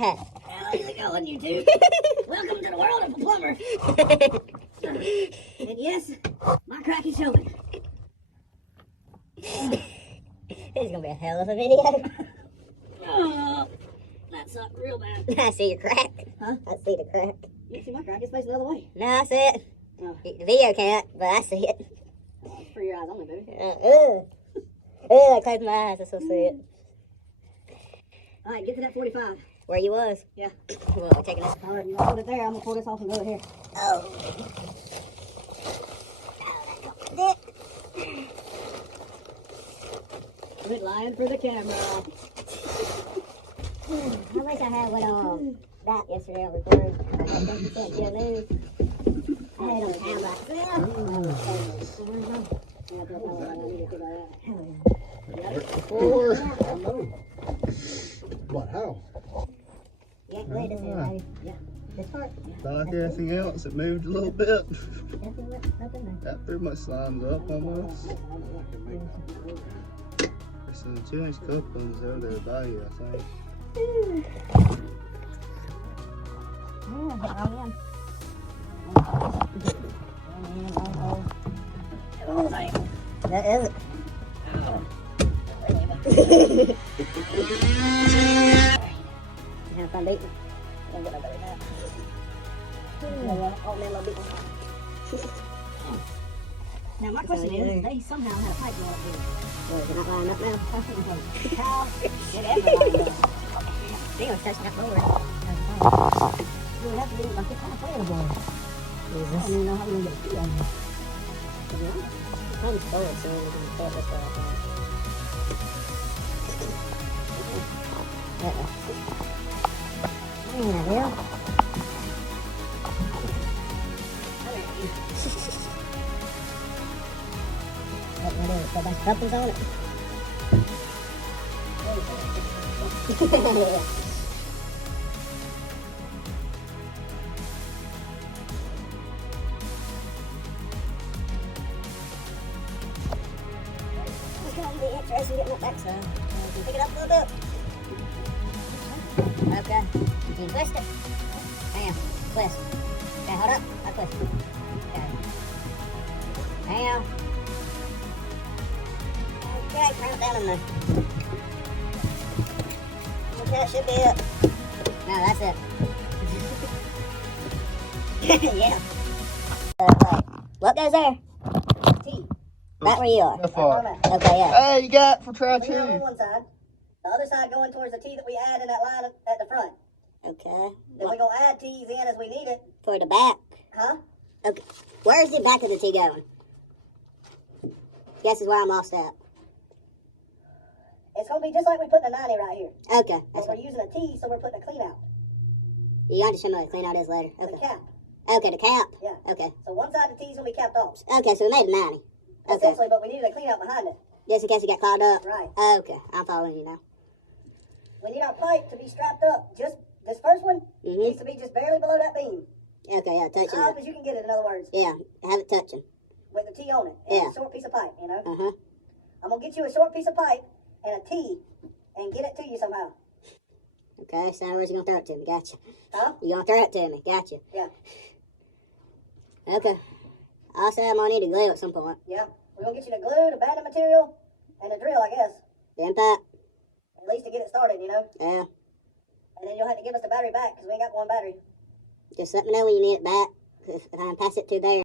How's it going, YouTube? Welcome to the world of a plumber. And yes, my crack is showing. This is gonna be a hell of a video. Oh, that sucked real bad. I see your crack. Huh? I see the crack. You can see my crack. It's facing the other way. No, I see it. Oh. The video can't, but I see it. For your eyes only, baby. I closed my eyes. I still see it. All right, get to that 45. Where you was? Yeah. Well, we're taking this. All right, you hold it there. I'm gonna pull this off and go here. Oh. Quit lying for the camera. I wish I had one on that yesterday on recording. I had 10% good news. I had it on camera. What, how? Yeah, go ahead, baby. Yeah. This part. Like anything else, it moved a little bit. Nothing there. That pretty much lines up almost. There's some 2-inch couplings over there by you, I think. That is it. You have fun beating? Don't get no better than that. Oh, man, love beating. Now, my question is, they somehow had a pipe going up here. Well, is it not lining up now? How did it ever line up? They gonna touch that floor. You would have to be like this kind of playable. I don't even know how we're gonna get a key on here. To be honest. I'm spoiled, so we can pull this way, I think. Yeah, well. What we do? Put a bunch of couplings on it. It's gonna be interesting getting up backside. You can pick it up a little bit. Okay. You can twist it. Bam. Twist. Okay, hold up. I'll twist it. Okay. Bam. Okay, crank it down in there. Okay, that should be it. No, that's it. Yeah. Right. What goes there? T. Right where you are. That far. Okay, yeah. Hey, you got for try Clean out on two. one side. The other side going towards the T that we add in that line at the front. Okay. Then we're gonna add T's in as we need it. For the back. Huh? Okay. Where's the back of the T going? Guess is where I'm lost at. It's gonna be just like we put in a 90 right here. Okay. But That's we're what. using a T, so we're putting a clean out. You got to show me what the clean out is later. The Okay. cap. Okay, the cap. Yeah. Okay. So one side of the T's gonna be capped off. Okay, so we made a 90. Okay. Essentially, but we needed a clean out behind it. Just in case it got clogged up. Right. Okay, I'm following you now. We need our pipe to be strapped up. Just this first one Mm-hmm. needs to be just barely below that beam. Okay, yeah, touching As it. as you can get it, in other words, Yeah, have it touching. with the T on it. And Yeah. a short piece of pipe, you know. Uh-huh. I'm gonna get you a short piece of pipe and a T and get it to you somehow. Okay, so where's you gonna throw it to me? Gotcha. Huh? You gonna throw it to me? Gotcha. Yeah. Okay. I'll say I'm gonna need a glue at some point. Yeah. We're gonna get you the glue, the banding material, and the drill, I guess. Then pipe. At least to get it started, you know. Yeah. And then you'll have to give us the battery back because we ain't got one battery. Just let me know when you need it back. If I can pass it to there.